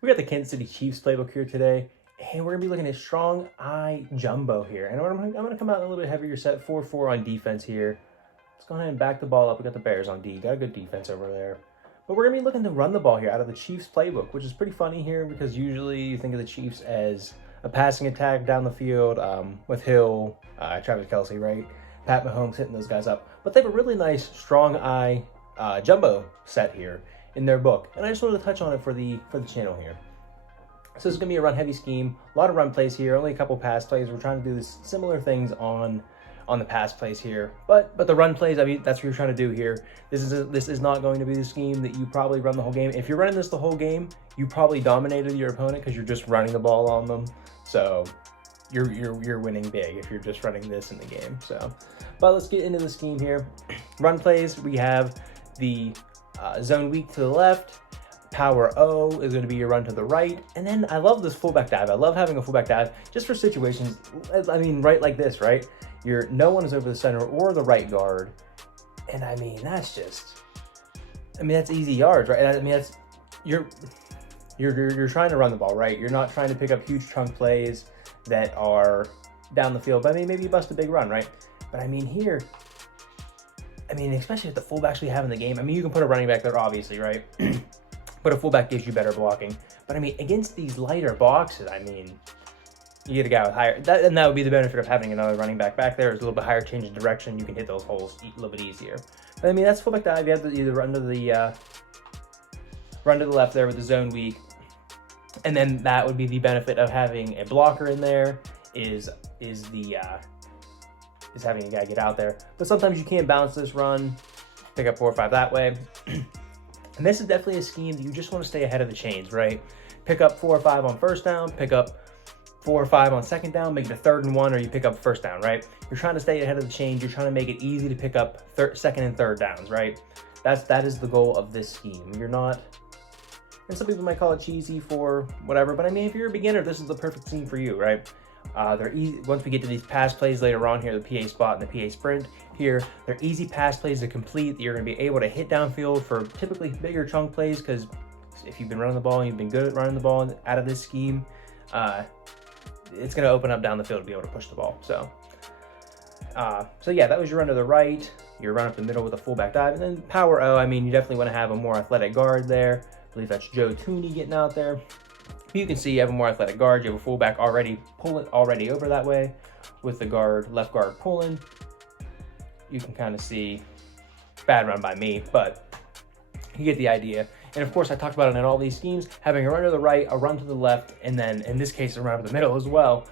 We got the Kansas City Chiefs playbook here today, and we're going to be looking at strong eye jumbo here. And I'm going to come out in a little bit heavier set, 4-4 on defense here. Let's go ahead and back the ball up. We got the Bears on D. Got a good defense over there. But we're going to be looking to run the ball here out of the Chiefs playbook, which is pretty funny here because usually you think of the Chiefs as a passing attack down the field with Hill, Travis Kelce, right? Pat Mahomes hitting those guys up. But they have a really nice strong eye jumbo set here in their book. And I just wanted to touch on it for the channel here. So this is going to be a run-heavy scheme. A lot of run plays here, only a couple pass plays. We're trying to do this similar things on the pass plays here. But the run plays, I mean, that's what you're trying to do here. This is not going to be the scheme that you probably run the whole game. If you're running this the whole game, you probably dominated your opponent because you're just running the ball on them. So you're winning big if you're just running this in the game. So, but let's get into the scheme here. Run plays, we have the zone weak to the left. Power O is going to be your run to the right. And then I love this fullback dive. I love having a fullback dive just for situations, I mean, right like this, right? No one is over the center or the right guard. And I mean, that's easy yards, right? I mean, you're trying to run the ball, right? You're not trying to pick up huge chunk plays that are down the field. But I mean, maybe you bust a big run, right? But I mean, here, especially with the fullbacks we have in the game, I mean, you can put a running back there, obviously, right? But a fullback gives you better blocking. But I mean, against these lighter boxes, I mean, you get a guy with higher, and that would be the benefit of having another running back there. Is a little bit higher change of direction. You can hit those holes a little bit easier. But I mean, that's fullback dive. You have to either run to the left there with the zone weak, and then that would be the benefit of having a blocker in there. Is having a guy get out there. But sometimes you can't balance this run, pick up 4 or 5 that way. And this is definitely a scheme that you just want to stay ahead of the chains, right? Pick up 4 or 5 on first down, pick up 4 or 5 on second down, make it a 3rd and 1, or you pick up first down, right? You're trying to stay ahead of the chains. You're trying to make it easy to pick up second and third downs, right? That is the goal of this scheme. You're not, and some people might call it cheesy for whatever, but I mean, if you're a beginner, this is the perfect scheme for you, right? They're easy. Once we get to these pass plays later on here, the PA spot and the PA sprint here, they're easy pass plays to complete that you're going to be able to hit downfield for typically bigger chunk plays, because if you've been running the ball and you've been good at running the ball out of this scheme, it's going to open up down the field to be able to push the ball. So yeah, that was your run to the right, your run up the middle with a fullback dive, and then power O. I mean, you definitely want to have a more athletic guard there. I believe that's Joe Tooney getting out there. You can see you have a more athletic guard. You have a fullback already over that way with the left guard pulling. You can kind of see, bad run by me, but you get the idea. And of course, I talked about it in all these schemes, having a run to the right, a run to the left, and then in this case, a run up the middle as well.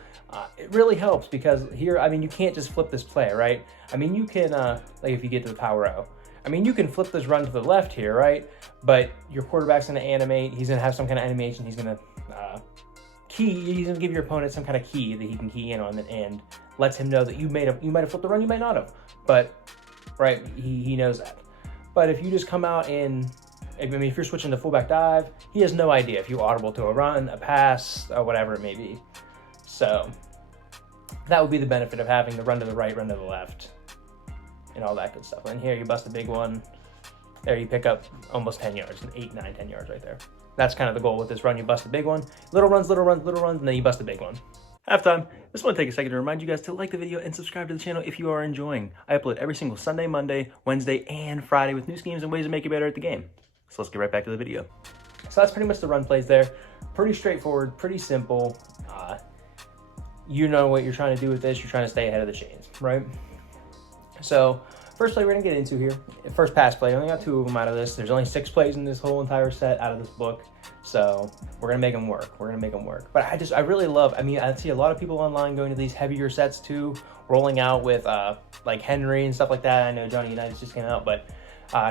It really helps because here, I mean, you can't just flip this play, right? I mean, you can, like if you get to the power O, I mean, you can flip this run to the left here, right? But your quarterback's going to animate. He's going to have some kind of animation. He's going to he's going to give your opponent some kind of key that he can key in on and lets him know that you might have flipped the run, you might not have. But, right, he knows that. But if you just come out and, I mean, if you're switching to fullback dive, he has no idea if you audible to a run, a pass, or whatever it may be. So that would be the benefit of having the run to the right, run to the left, and all that good stuff. And here you bust a big one. There you pick up almost 10 yards, 8, 9, 10 yards right there. That's kind of the goal with this run. You bust a big one, little runs, and then you bust a big one. Halftime. Just want to take a second to remind you guys to like the video and subscribe to the channel if you are enjoying. I upload every single Sunday, Monday, Wednesday, and Friday with new schemes and ways to make you better at the game. So let's get right back to the video. So that's pretty much the run plays there. Pretty straightforward, pretty simple. You know what you're trying to do with this. You're trying to stay ahead of the chains, right? So first play we're going to get into here, first pass play. I only got 2 of them out of this. There's only 6 plays in this whole entire set out of this book. So we're going to make them work. But I really love, I mean, I see a lot of people online going to these heavier sets too, rolling out with like Henry and stuff like that. I know Johnny Unitas just came out, but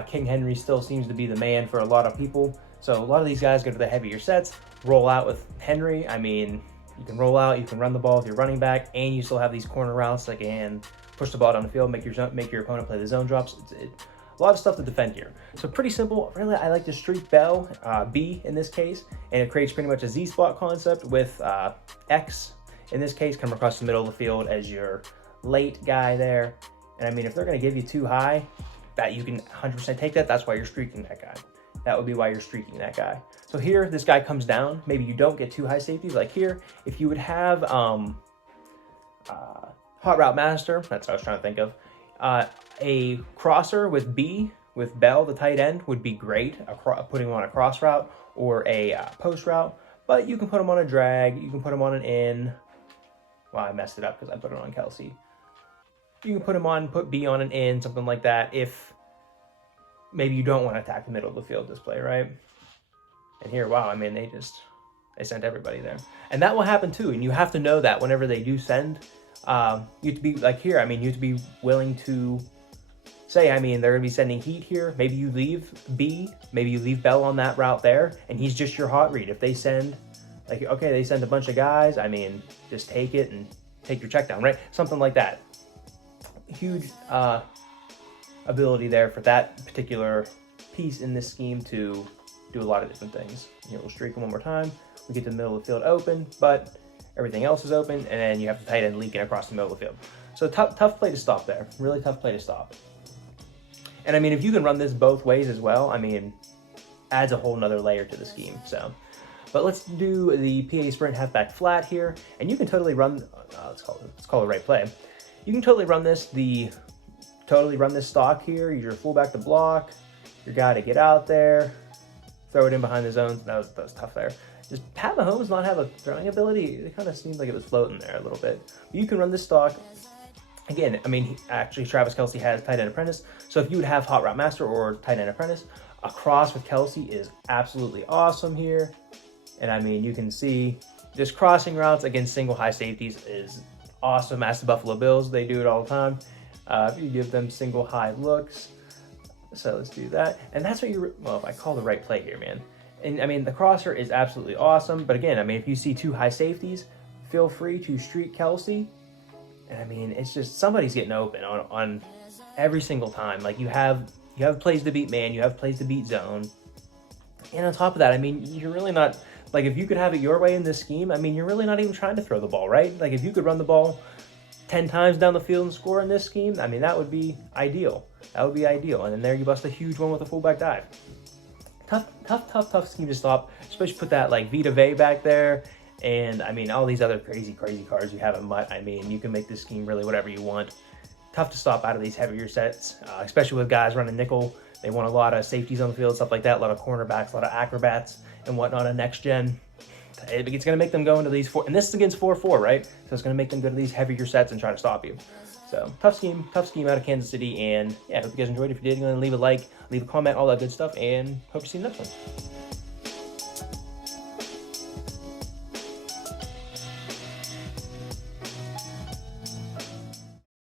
King Henry still seems to be the man for a lot of people. So a lot of these guys go to the heavier sets, roll out with Henry. I mean, you can roll out, you can run the ball with your running back, and you still have these corner routes that can push the ball down the field, make your opponent play the zone drops. A lot of stuff to defend here. So pretty simple. Really, I like the streak bell, B in this case, and it creates pretty much a Z-spot concept with X, in this case, come across the middle of the field as your late guy there. And I mean, if they're going to give you too high, that you can 100% take that. That's why you're streaking that guy. that would be why you're streaking that guy. So here, this guy comes down. Maybe you don't get too high safeties. Like here, if you would have Hot Route Master, that's what I was trying to think of, a crosser with B, with Bell, the tight end, would be great, putting him on a cross route or a post route. But you can put him on a drag. You can put him on an in. Well, I messed it up because I put it on Kelsey. You can put B on an in, something like that, if maybe you don't want to attack the middle of the field this play, right? And here, wow, I mean, they sent everybody there. And that will happen too, and you have to know that whenever they do send, you have to be, like here, I mean, you have to be willing to say, I mean, they're going to be sending heat here. Maybe you leave B, maybe you leave Bell on that route there, and he's just your hot read. If they send, like, okay, they send a bunch of guys, I mean, just take it and take your check down, right? Something like that. Huge ability there for that particular piece in this scheme to do a lot of different things. Here, we'll streak them one more time. We get to the middle of the field open, but everything else is open, and then you have the tight end leaking across the middle of the field. So tough play to stop there. Really tough play to stop. And I mean, if you can run this both ways as well, I mean, adds a whole nother layer to the scheme. So, but let's do the PA sprint halfback flat here, and you can totally run. Let's call it right play. You can totally run this. Totally run this stock here. Use your fullback to block. Your guy to get out there. Throw it in behind the zones. That was tough there. Just Pat Mahomes not have a throwing ability. It kind of seemed like it was floating there a little bit. But you can run this stock. Again, I mean, actually, Travis Kelce has tight end apprentice. So if you would have Hot Route Master or tight end apprentice, a cross with Kelce is absolutely awesome here. And I mean, you can see just crossing routes against single high safeties is awesome. Ask the Buffalo Bills, they do it all the time. If you give them single high looks. So let's do that. And that's what if I call the right play here, man. And I mean, the crosser is absolutely awesome. But again, I mean, if you see two high safeties, feel free to streak Kelce. And I mean, it's just somebody's getting open on every single time. Like you have plays to beat man, you have plays to beat zone. And on top of that, I mean, you're really not, like if you could have it your way in this scheme, I mean, you're really not even trying to throw the ball, right? Like if you could run the ball 10 times down the field and score in this scheme, I mean, that would be ideal. That would be ideal. And then there you bust a huge one with a fullback dive. Tough scheme to stop. Especially put that like Vita Vey back there. And I mean, all these other crazy cards you have in MUT. I mean, you can make this scheme really whatever you want. Tough to stop out of these heavier sets, especially with guys running nickel. They want a lot of safeties on the field, stuff like that, a lot of cornerbacks, a lot of acrobats and whatnot on next gen. It's going to make them go into these and this is against 4-4, right? So it's going to make them go to these heavier sets and try to stop you. So tough scheme out of Kansas City. And yeah, I hope you guys enjoyed. If you did, go ahead and leave a like, leave a comment, all that good stuff, and hope to see you next one.